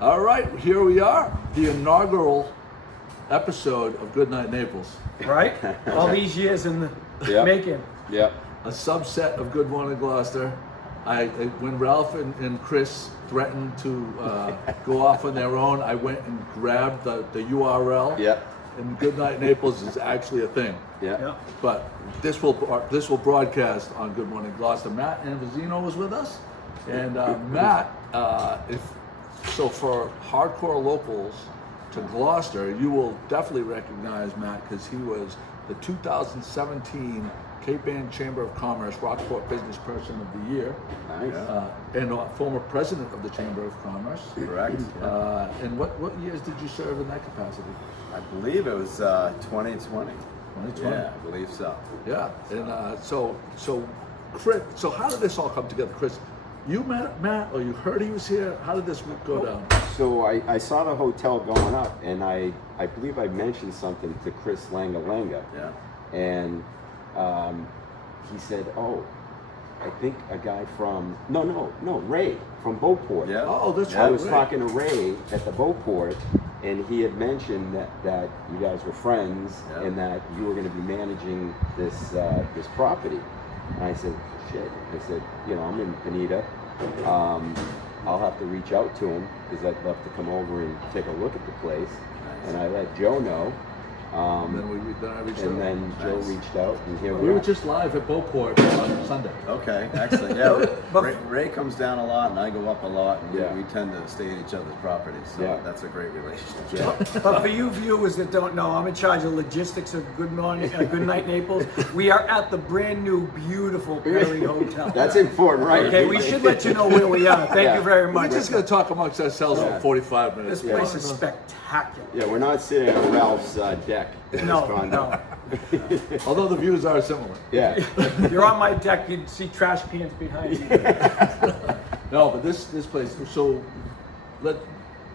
All right, here we are, the inaugural episode of Goodnight Naples, Right? All these years in the making. Yep. a subset of Good Morning Gloucester. When Ralph and Chris threatened to go off on their own, I went and grabbed the URL. Yep. And Goodnight Naples is actually a thing. Yeah. But this will broadcast on Good Morning Gloucester. Matt Azevino was with us, and Matt, so for hardcore locals to Gloucester, you will definitely recognize Matt because he was the 2017 Cape Ann Chamber of Commerce Rockport Business Person of the Year. Nice. And former president of the Chamber of Commerce. Correct. And what years did you serve in that capacity? I believe it was 2020. 2020. Yeah, I believe so. Yeah, and so Chris, so how did this all come together, Chris? You met Matt, or you heard he was here? How did this go down? So I saw the hotel going up, and I believe I mentioned something to Chris Langa, Yeah. and he said, "Oh, I think a guy from Ray from Beauport." Yeah. Oh, that's I right. was Ray. talking to Ray at the Beauport, and he had mentioned that you guys were friends, Yeah. and that you were going to be managing this property. And I said, "Shit!" I said, "I'm in Bonita. I'll have to reach out to him because I'd love to come over and take a look at the place." Nice. And I let Joe know. And then I reached out. And then Joe Nice. reached out, and here We we were are. just live at Beauport on Sunday. Okay, excellent. Yeah, But- Ray comes down a lot, and I go up a lot, and Yeah. we tend to stay at each other's properties. So Yeah. that's a great relationship. Yeah. But for you viewers that don't know, I'm in charge of logistics of Good Night Naples. We are at the brand new, beautiful Perry Hotel. That's important, right? Okay, we should let you know where we are. Thank you very We're much. just going to talk amongst ourselves for 45 minutes. This place is spectacular. Yeah, we're not sitting on Ralph's deck in No, this condo. no. Although the views are similar. Yeah. You're on my deck, you'd see trash cans behind you. No, but this place,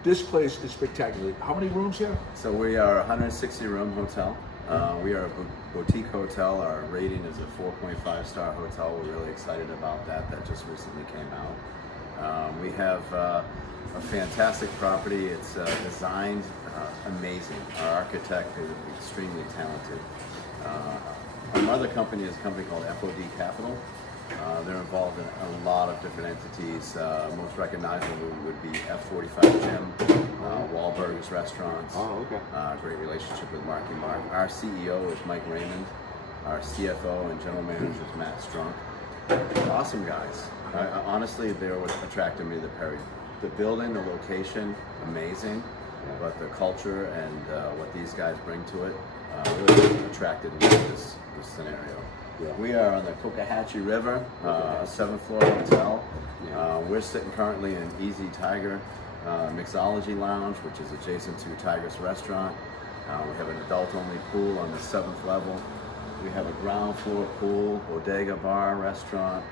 this place is spectacular. How many rooms here? So we are a 160-room hotel. We are a boutique hotel. Our rating is a 4.5-star hotel. We're really excited about that. That just recently came out. We have a fantastic property. It's designed amazing. Our architect is extremely talented. Our mother company is a company called FOD Capital. They're involved in a lot of different entities. Most recognizable would be F45 Gym, Wahlburgers Restaurants. Oh, okay. Great relationship with Marky Mark. Our CEO is Mike Raymond. Our CFO and general manager is Matt Strunk. Awesome guys. Honestly, they're what attracted me to the Perry. The building, the location, amazing, but the culture and what these guys bring to it really attracted me to this scenario. Yeah. We are on the Cocohatchee River, 7th floor hotel. We're sitting currently in Easy Tiger Mixology Lounge, which is adjacent to Tiger's Restaurant. We have an adult-only pool on the 7th level. We have a ground floor pool, bodega bar, restaurant.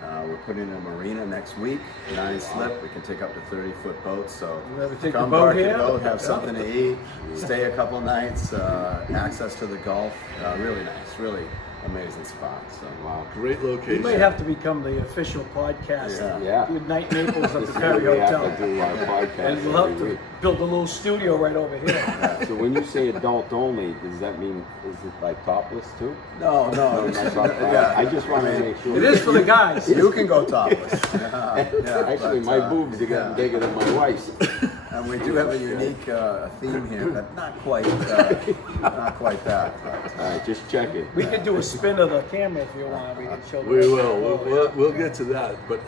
We're putting in a marina next week, 9 slip. We can take up to 30-foot boats. So You ever take come the boat park here? your boat, have something to eat, stay a couple nights, access to the Gulf. Really nice, really amazing spot. So Wow. Great We location. may have to become the official podcast. Yeah. Yeah. Good Night Naples of the This is Perry where we have Hotel. to do our podcast And we'll have every to week. build a little studio right over here. So when you say adult only, does that mean, is it like topless too? no, I just want to make sure. It is for the guys. You can go topless. Yeah, Actually, but, my boobs are getting bigger than my wife's. And we do have a unique theme here, but not quite that. But, All right, just check it. We could do a spin of the camera if you want. We could show We the- will. We'll get to that. But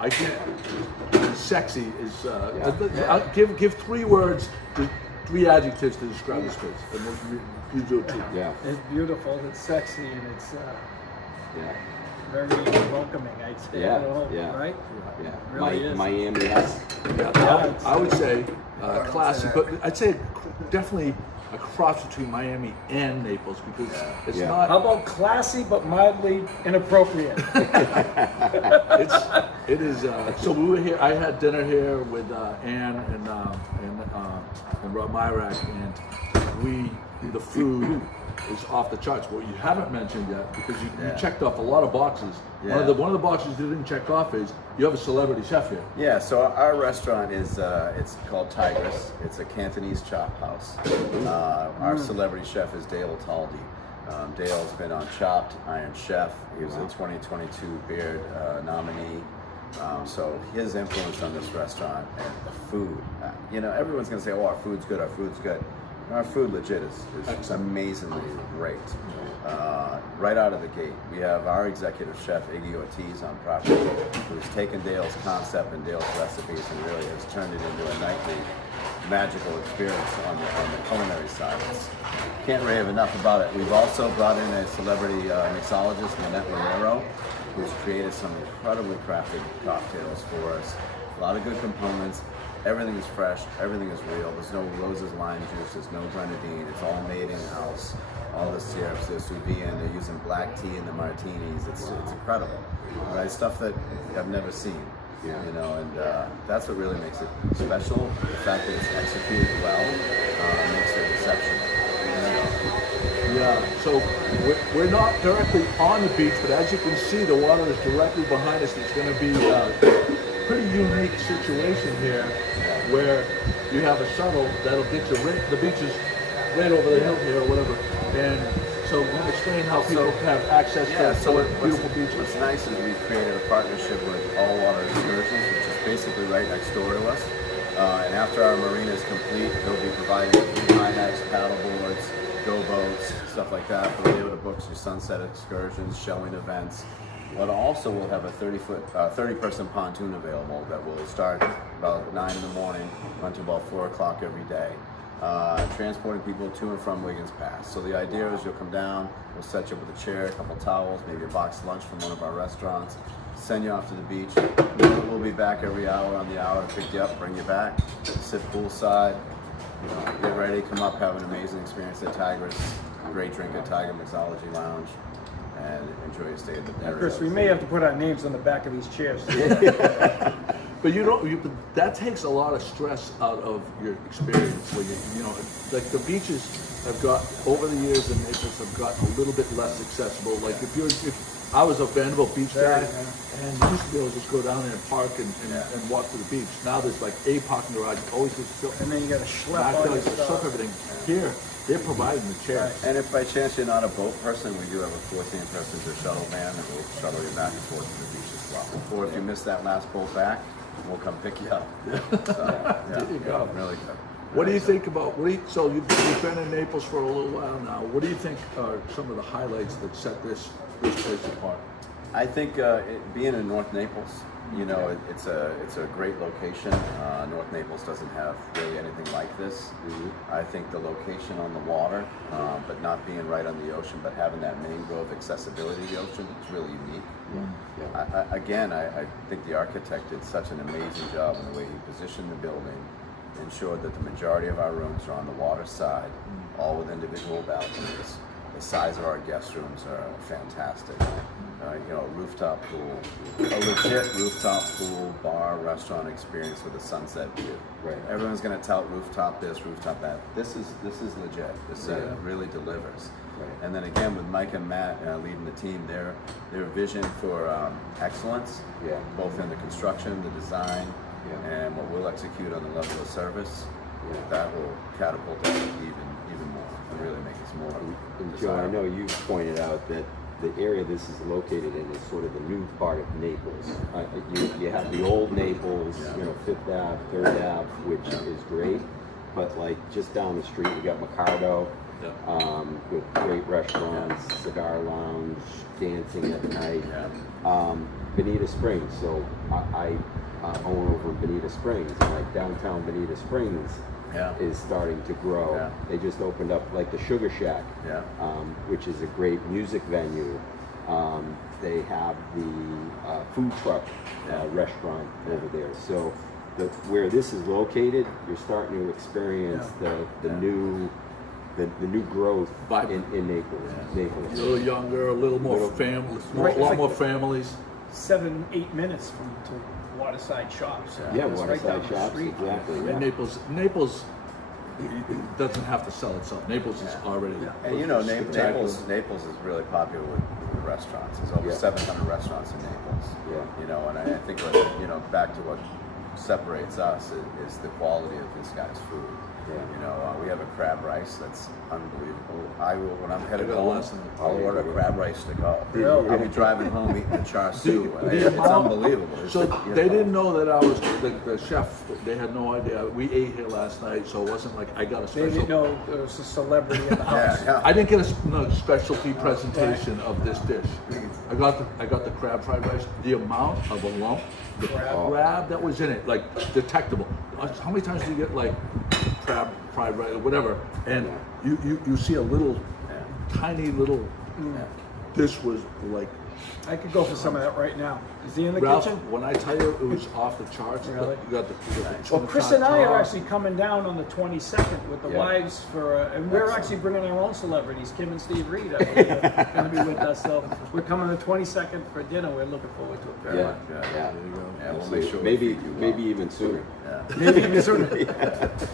I can't. Sexy is. I'll give 3 words, 3 adjectives to describe this place. And you do it too. Yeah, It's beautiful, it's sexy, and it's yeah, very welcoming, I'd say. Yeah, I don't know, yeah. Right? yeah. Really is. Miami-esque. Yeah, I would say classic, but I'd say definitely a cross between Miami and Naples because it's Yeah. How not. about classy but mildly inappropriate? It is. So we were here. I had dinner here with Ann and Rob Myrak, and the food is off the charts. What you haven't mentioned yet, because you Yeah. checked off a lot of boxes. Yeah. One of the boxes you didn't check off is you have a celebrity chef here. Yeah, so our restaurant is it's called Tigress. It's a Cantonese chop house. Our celebrity chef is Dale Taldi. Dale's been on Chopped, Iron Chef. He was a 2022 Beard nominee. So his influence on this restaurant and the food, everyone's gonna say, "Oh, our food's good. Our food's good." Our food legit is amazingly great. Right out of the gate, we have our executive chef Iggy Ortiz on property, who's taken Dale's concept and Dale's recipes and really has turned it into a nightly magical experience on the culinary side. Can't rave enough about it. We've also brought in a celebrity mixologist, Nanette Marrero, who's created some incredibly crafted cocktails for us. A lot of good components. Everything is fresh. Everything is real. There's no roses, lime juice. There's no grenadine. It's all made in house. All the syrups, they're sous vide, and they're using black tea in the martinis. It's incredible, right? Stuff that I've never seen. And that's what really makes it special. The fact that it's executed well makes it exceptional. Yeah, so we're not directly on the beach, but as you can see, the water is directly behind us. It's going to be a pretty unique situation here where you have a shuttle that'll get you the beach is right over the hill here or whatever. And so we're going to explain how people can have access to beautiful beaches. What's nice is we created a partnership with All Water Excursions, which is basically right next door to us. And after our marina is complete, they'll be providing kayaks, paddle boards, go boats, stuff like that. They'll be able to book your sunset excursions, showing events. But also we'll have a 30-person pontoon available that will start about 9 in the morning, run to about 4 o'clock every day. Transporting people to and from Wiggins Pass. So the idea is you'll come down, we'll set you up with a chair, a couple towels, maybe a boxed lunch from one of our restaurants, send you off to the beach. We'll be back every hour on the hour to pick you up, bring you back, sit poolside, get ready, come up, have an amazing experience at Tigress, great drink at Tiger Mixology Lounge, and enjoy your stay at the Paradise. Chris, we may have to put our names on the back of these chairs. But that takes a lot of stress out of your experience. Where like the beaches have got over the years in Naples have gotten a little bit less accessible. Like if I was a Vanderbilt beach guy, and you used to be able to just go down there and park and walk to the beach. Now there's like a parking garage, always just fill. And then you got to schlep all your stuff. Everything. Here, they're providing the chair. And if by chance you're not a boat person, we do have a 14-passenger shuttle van that will shuttle you back and forth to the beach as well. Or if you miss that last boat back, we'll come pick you up. There you go. Really good. What do you think about? So you've been in Naples for a little while now. What do you think are some of the highlights that set this place apart? I think being in North Naples, it's a great location. North Naples doesn't have really anything like this. I think the location on the water, but not being right on the ocean, but having that mangrove accessibility to the ocean, it's really unique. I think the architect did such an amazing job in the way he positioned the building, ensured that the majority of our rooms are on the water side, all with individual balconies. The size of our guest rooms are fantastic. Rooftop pool, a legit rooftop pool, bar, restaurant experience with a sunset view. Right. Everyone's gonna tout rooftop this, rooftop that. This is legit. This really delivers. Right. And then again with Mike and Matt leading the team, their vision for excellence, both in the construction, the design, and what we'll execute on the level of service, that will catapult us even more and really make us more. And Joe, I know you pointed out that the area this is located in is sort of the new part of Naples. You have the old Naples, Fifth Ave, Third Ave, which is great, but like just down the street, you got McCarthy, with great restaurants, cigar lounge, dancing at night. Bonita Springs, so I own over in Bonita Springs, and like downtown Bonita Springs is starting to grow. They just opened up like the Sugar Shack, which is a great music venue. They have the food truck restaurant over there. So where this is located, you're starting to experience the new growth in Naples. Naples. A little younger, a little more family, a lot more families. 7-8 minutes to waterside shops. Waterside shops, exactly. And Naples, it doesn't have to sell itself. Naples is already. And you know, spectacular. Naples is really popular with restaurants. There's over 700 restaurants in Naples. Yeah. You know, and I think what, you know, back to what separates us is the quality of this guy's food. Yeah. You know, we have a crab rice that's unbelievable. When I'm headed I got home, less than that. I'll order crab rice to go. Really? I'll be driving home eating a char siu. The It's amount- unbelievable. It's So like, you they know, didn't know that I was the chef. They had no idea. We ate here last night, so it wasn't like I got a They special. didn't know there was a celebrity in the house. Yeah, I didn't get a specialty presentation of this dish. I got the crab fried rice. The amount of a lump, the crab that was in it, like detectable. How many times do you get like crab fried rice or whatever, and you see a little, tiny little. This was like. I could go for some of that right now. Is he in the Ralph, kitchen? when I tell you it was off the charts, Really? you got the Well, Chris and I are tartar. actually coming down on the 22nd with the Yeah. wives for, and we're actually bringing our own celebrities. Kim and Steve Reed are going to be with us. So we're coming the 22nd for dinner. We're looking forward to it very Yeah. much. Yeah. Yeah, we'll make sure we Maybe feed you well. maybe even sooner. Yeah. Maybe even sooner.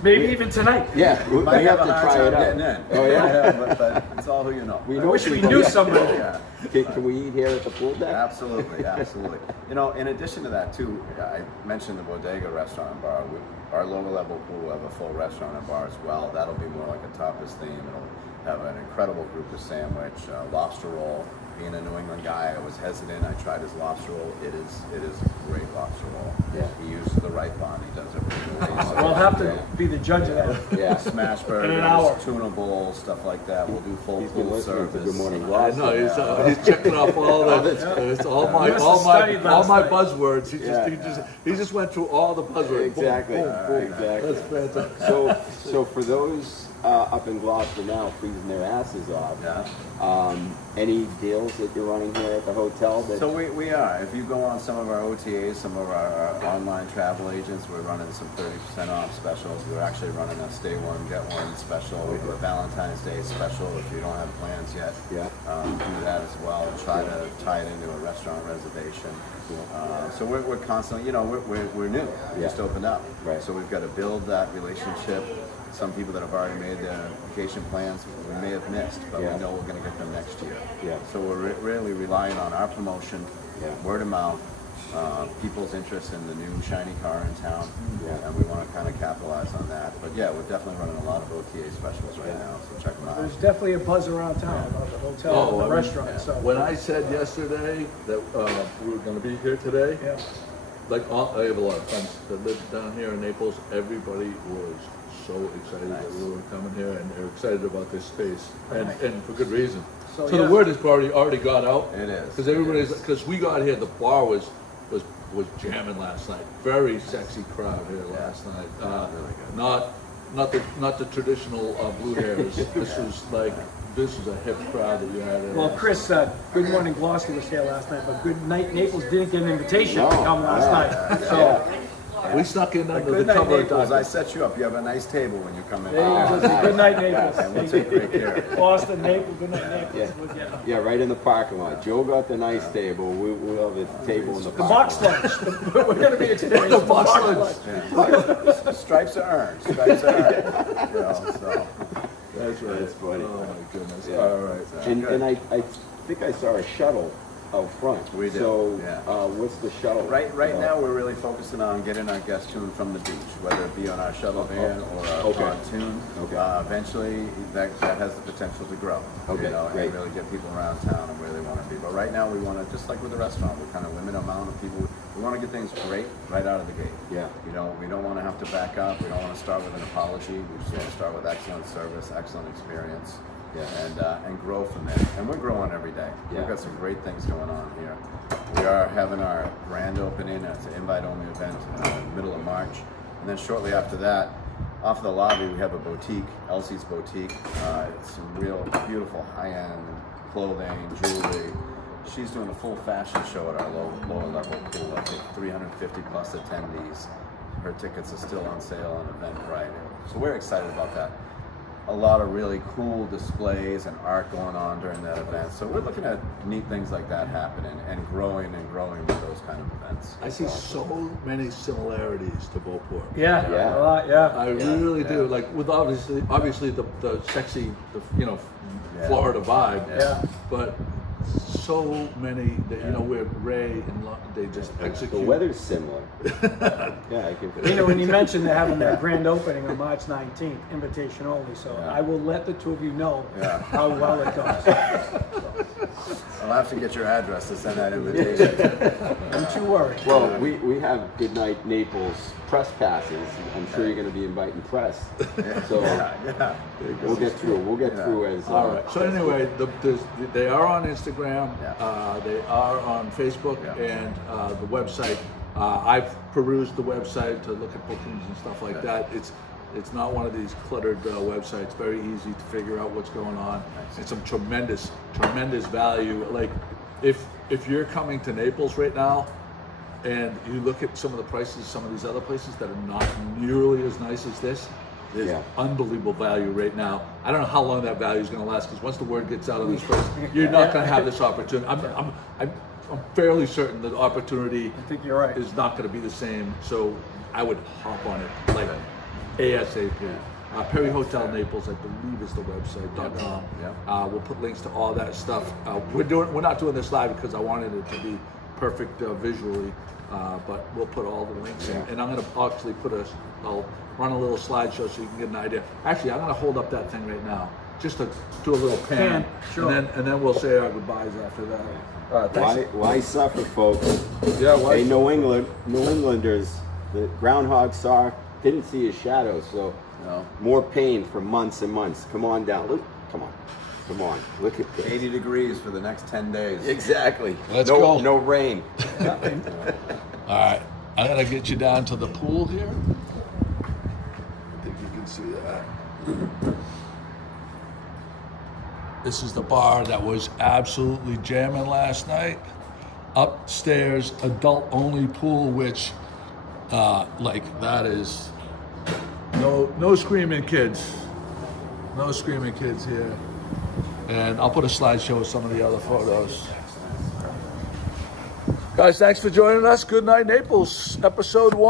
Maybe even tonight. Yeah, we Might have have to a hard try it time getting out. in. Oh yeah. but it's all who you know. We I know wish we people. knew somebody. Yeah. Can we eat here at the pool deck? Absolutely, absolutely. You know, in addition to that too, I mentioned the Bodega restaurant and bar. Our lower level pool will have a full restaurant and bar as well. That'll be more like a tapas theme. It'll have an incredible group of sandwich, lobster roll. Being a New England guy, I was hesitant. I tried his lobster roll. It is a great lobster roll. Yeah. He uses the right bun. He does everything. We'll have to be the judge of that. Yeah. Smash In an hour. burgers, tuna bowls, stuff like that. We'll do full He's been pool listening to service. Good Morning I Gloucester. know he's checking off all the it's all my Must have studied all last my night. buzzwords. Yeah. He just went through all the buzzwords. Boom, Exactly. boom, boom. Exactly. That's fantastic. So for those up in Gloucester now freezing their asses off, Yeah. any deals that you're running here at the hotel? That So we are. If you go on some of our OTAs, some of our online travel agents, we're running some 30% off specials. We're actually running a stay one, get one special. We do a Valentine's Day special if you don't have plans yet. Yeah. Do that as well. Try to tie it into a restaurant reservation. So we're constantly, you know, we're new. We Yeah. just opened up. Right. So we've got to build that relationship. Some people that have already made their vacation plans, we may have missed, but Yeah. we know we're going to get them next year. Yeah. So we're really relying on our promotion, Yeah. word of mouth, people's interest in the new shiny car in town, Yeah. and we want to kind of capitalize on that. But yeah, we're definitely running a lot of OTA specials right now, so check them out. There's definitely a buzz around town about the hotel Oh, and the I mean, restaurant. So When I said yesterday that we were going to be here today, yeah. like I have a lot of friends that live down here in Naples. Everybody was so excited that we were coming here, and they're excited about this space, and for good reason. So, So yeah. the word has already got out. It is. Because everybody's because we got here, the bar was jamming last night. Very sexy crowd here last night. Really good. Not the traditional blue hairs. This was a hip crowd that you had. Here. Well, Chris, Good Morning Gloucester was here last night, but Good Night Naples didn't get an invitation to No. come last Yeah. night. So we snuck in under Good the night, cover of Naples. I darkness. set you up. You have a nice table when you come in. there you go. Good Night Naples. And we'll take great care of you. Boston, Naples, Good Night Naples. Yeah. We'll get 'em. Yeah, right in the parking lot. Joe got the nice table. We'll have a table in the The parking box lot. lunch. We're going to be experiencing The box lunch. Yeah. Stripes are earned. Stripes are earned. You know, so. That's right. That's funny. Oh my goodness. Yeah. All right. And I think I saw a shuttle out front. We did, So yeah. what's the shuttle? Right now, we're really focusing on getting our guests to and from the beach, whether it be on our shuttle van or our Okay. pontoon. Okay. Eventually, that has the potential to grow. Okay, You know, great. and really get people around town and where they want to be. But right now, we want to, just like with the restaurant, we kind of limit the amount of people. We want to get things great right out of the gate. Yeah. You know, we don't want to have to back up. We don't want to start with an apology. We just want to start with excellent service, excellent experience. Yeah. And grow from there. And we're growing every day. Yeah. We've got some great things going on here. We are having our grand opening. It's an invite-only event in the middle of March. And then shortly after that, off of the lobby, we have a boutique, Elsie's Boutique. It's some real beautiful high-end clothing, jewelry. She's doing a full fashion show at our lower level pool. I think 350 plus attendees. Her tickets are still on sale on Eventbrite. So we're excited about that. a lot of really cool displays and art going on during that event. So we're looking at neat things like that happening and growing with those kind of events. I see so many similarities to Beauport. Yeah, Yeah. a lot, yeah. I really do. Like with obviously the sexy, Florida vibe. Yeah. But so many that where Ray and they just The execute. weather's similar. Yeah, I can. When you mentioned they're having their grand opening on March 19th, invitation only, so Yeah. I will let the two of you know Yeah. how well it goes. I'll have to get your address to send that invitation. Don't you worry. Well, we have Goodnight Naples press passes. I'm sure you're going to be inviting press. So yeah. we'll get through. We'll get through as. All right. So anyway, they are on Instagram. Yeah. They are on Facebook Yeah. and the website. I've perused the website to look at bookings and stuff like that. It's not one of these cluttered websites. Very easy to figure out what's going on. And some tremendous value. Like if you're coming to Naples right now, and you look at some of the prices of some of these other places that are not nearly as nice as this, there's unbelievable value right now. I don't know how long that value is going to last, because once the word gets out of this place, you're not going to have this opportunity. I'm fairly certain that opportunity I think you're right. is not going to be the same. So I would hop on it like ASAP. Perry Hotel Naples, I believe, is the website.com. Yeah. We'll put links to all that stuff. We're not doing this live because I wanted it to be perfect visually, but we'll put all the links in. And I'm going to actually I'll run a little slideshow so you can get an idea. Actually, I'm going to hold up that thing right now just to do a little pan. Sure. And then we'll say our goodbyes after that. Thanks. Why suffer, folks? Yeah, why? Hey, New Englanders, the groundhog didn't see his shadow, so No. more pain for months and months. Come on down. Come on. Look at this. 80 degrees for the next 10 days. Exactly. Let's go. No rain. All right, I'm gonna get you down to the pool here. I think you can see that. This is the bar that was absolutely jamming last night. Upstairs, adult-only pool, which, that is no screaming kids. No screaming kids here. And I'll put a slideshow of some of the other photos. Guys, thanks for joining us. Good night, Naples, episode 1.